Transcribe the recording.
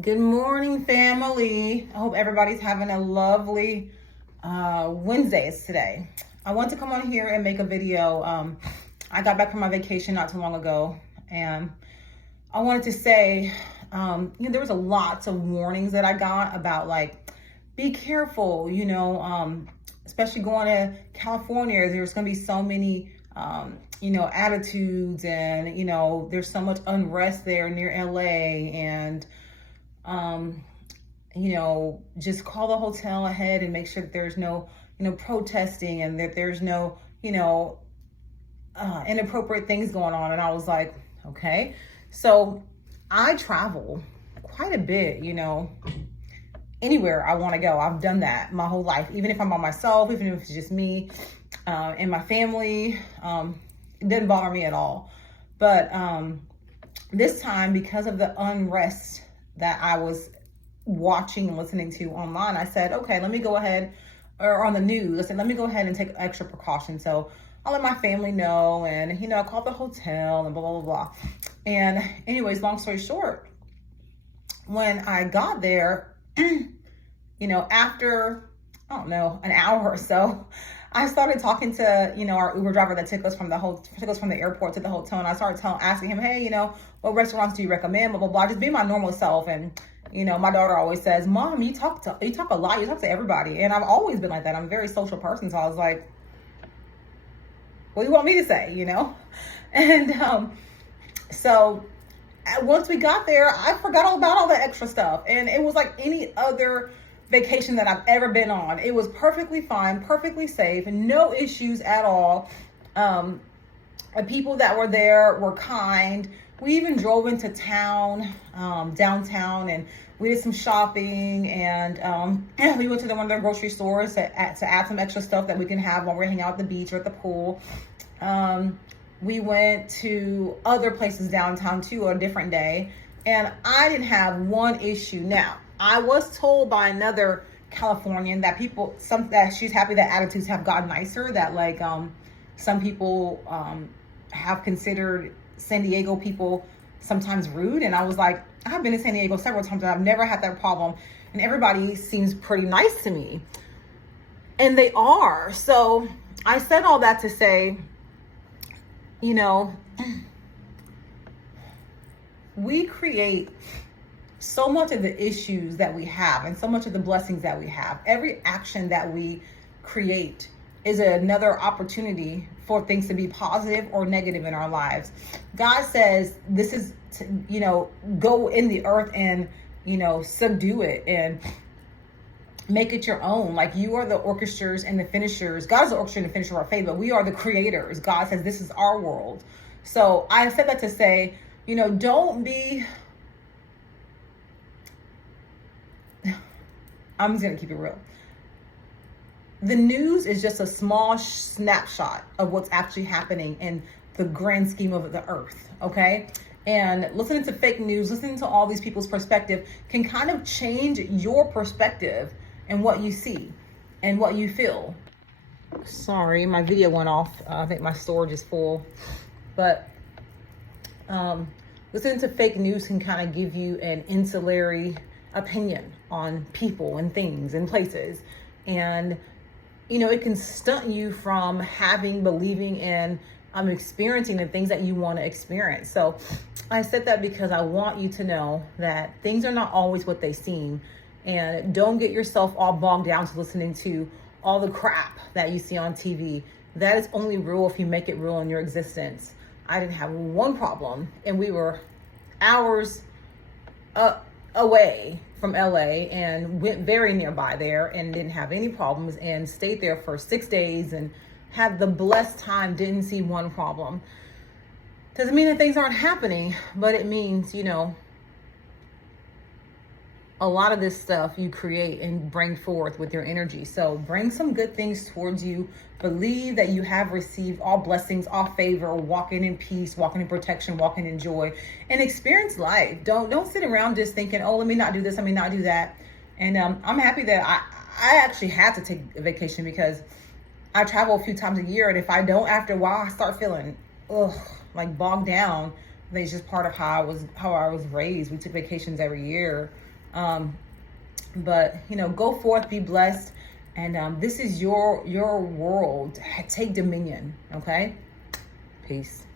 Good morning, family. I hope everybody's having a lovely Wednesday today. I want to come on here and make a video. I got back from my vacation not too long ago, and I wanted to say, there was a lot of warnings that I got about like, be careful, especially going to California. There's going to be so many, attitudes, and, there's so much unrest there near LA, and just call the hotel ahead and make sure that there's no, protesting, and that there's no, inappropriate things going on. And I was like, okay. So I travel quite a bit, anywhere I want to go. I've done that my whole life, even if I'm by myself, even if it's just me and my family. It doesn't bother me at all. But this time, because of the unrest that I was watching and listening to online, I said, okay, let me go ahead, or on the news, I said, let me go ahead and take extra precautions. So I'll let my family know, and, I called the hotel and blah, blah, blah, blah. And anyways, long story short, when I got there, after, I don't know, an hour or so, I started talking to, our Uber driver that took us from the airport to the hotel. And I started asking him, hey, what restaurants do you recommend? Blah, blah, blah. Just be my normal self. And, my daughter always says, Mom, you talk a lot. You talk to everybody. And I've always been like that. I'm a very social person. So I was like, what do you want me to say, And so once we got there, I forgot all about all the extra stuff. And it was like any other vacation that I've ever been on. It was perfectly fine, perfectly safe, and no issues at all. The people that were there were kind. We even drove into town, downtown, and we did some shopping, and we went to one of their grocery stores to add some extra stuff that we can have while we're hanging out at the beach or at the pool. We went to other places downtown too on a different day, and I didn't have one issue. Now, I was told by another Californian that that she's happy that attitudes have gotten nicer, that like some people have considered San Diego people sometimes rude. And I was like, I've been to San Diego several times and I've never had that problem, and everybody seems pretty nice to me. And they are. So I said all that to say, we create so much of the issues that we have and so much of the blessings that we have. Every action that we create is another opportunity for things to be positive or negative in our lives. God says this is to, go in the earth and, subdue it and make it your own. Like, you are the orchestras and the finishers. God's the orchestra and the finisher of our faith, but we are the creators. God says this is our world. So I said that to say, don't be, I'm just going to keep it real. The news is just a small snapshot of what's actually happening in the grand scheme of the earth, okay? And listening to fake news, listening to all these people's perspective can kind of change your perspective and what you see and what you feel. Sorry, my video went off. I think my storage is full. But listening to fake news can kind of give you an insular opinion on people and things and places. And, it can stunt you from believing in, experiencing the things that you want to experience. So I said that because I want you to know that things are not always what they seem. And don't get yourself all bogged down to listening to all the crap that you see on TV. That is only real if you make it real in your existence. I didn't have one problem, and we were hours away from LA and went very nearby there and didn't have any problems, and stayed there for 6 days and had the blessed time, didn't see one problem. Doesn't mean that things aren't happening, but it means, a lot of this stuff you create and bring forth with your energy. So bring some good things towards you. Believe that you have received all blessings, all favor, walking in peace, walking in protection, walking in joy, and experience life. Don't sit around just thinking, oh, let me not do this, let me not do that. And I'm happy that I actually had to take a vacation, because I travel a few times a year, and if I don't, after a while, I start feeling like bogged down I think it's just part of how I was raised. We took vacations every year. But go forth, be blessed, and this is your world. Take dominion. Okay, peace.